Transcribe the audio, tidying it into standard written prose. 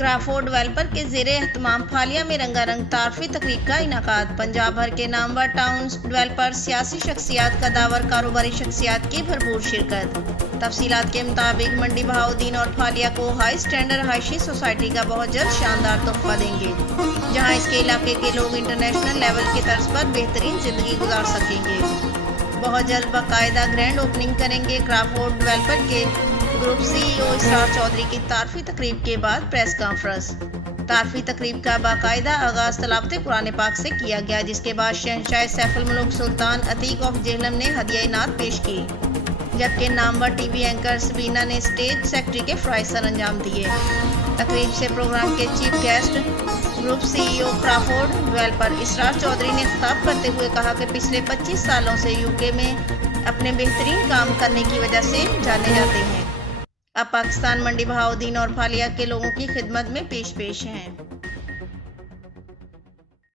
Crawford developer के ज़ेरे एहतमाम फालिया में रंगारंग तारफ़ी तकरीब का इनाकाद। पंजाब भर के नामवर टाउन डेवलपर, सियासी शख्सियात, कदावर कारोबारी शख्सियात की भरपूर शिरकत। तफसीलात के मुताबिक मंडी बहाउद्दीन और फालिया को हाई स्टैंडर्ड हाइशी सोसाइटी का बहुत जल्द शानदार तोहफा देंगे, जहां इसके इलाके के लोग इंटरनेशनल लेवल की तर्ज पर बेहतरीन ज़िंदगी गुजार सकेंगे। बहुत जल्द बाकायदा ग्रैंड ओपनिंग करेंगे। क्राफोर्ड डेवलपर के ग्रुप CEO इसरार चौधरी की तारफ़ी तकरीब के बाद प्रेस कॉन्फ्रेंस। तारफ़ी तकरीब का बाकायदा आगाज़ तलावत कुरान पाक से किया गया, जिसके बाद शहंशाह सैफुल मुल्क सुल्तान अतीक ऑफ जेहलम ने हदिया इनात पेश की, जबकि नामवर TV एंकर सबीना ने स्टेज सेक्रेटरी के फ़राइज़ सर अंजाम दिए। तकरीब से प्रोग्राम के chief guest group CEO Crawford developer Israr Chaudhry ने खिताब करते हुए कहा कि पिछले 25 सालों से UK में अपने बेहतरीन काम करने की वजह से जाने जाते हैं। अब पाकिस्तान मंडी बहाउद्दीन और फालिया के लोगों की खिदमत में पेश हैं।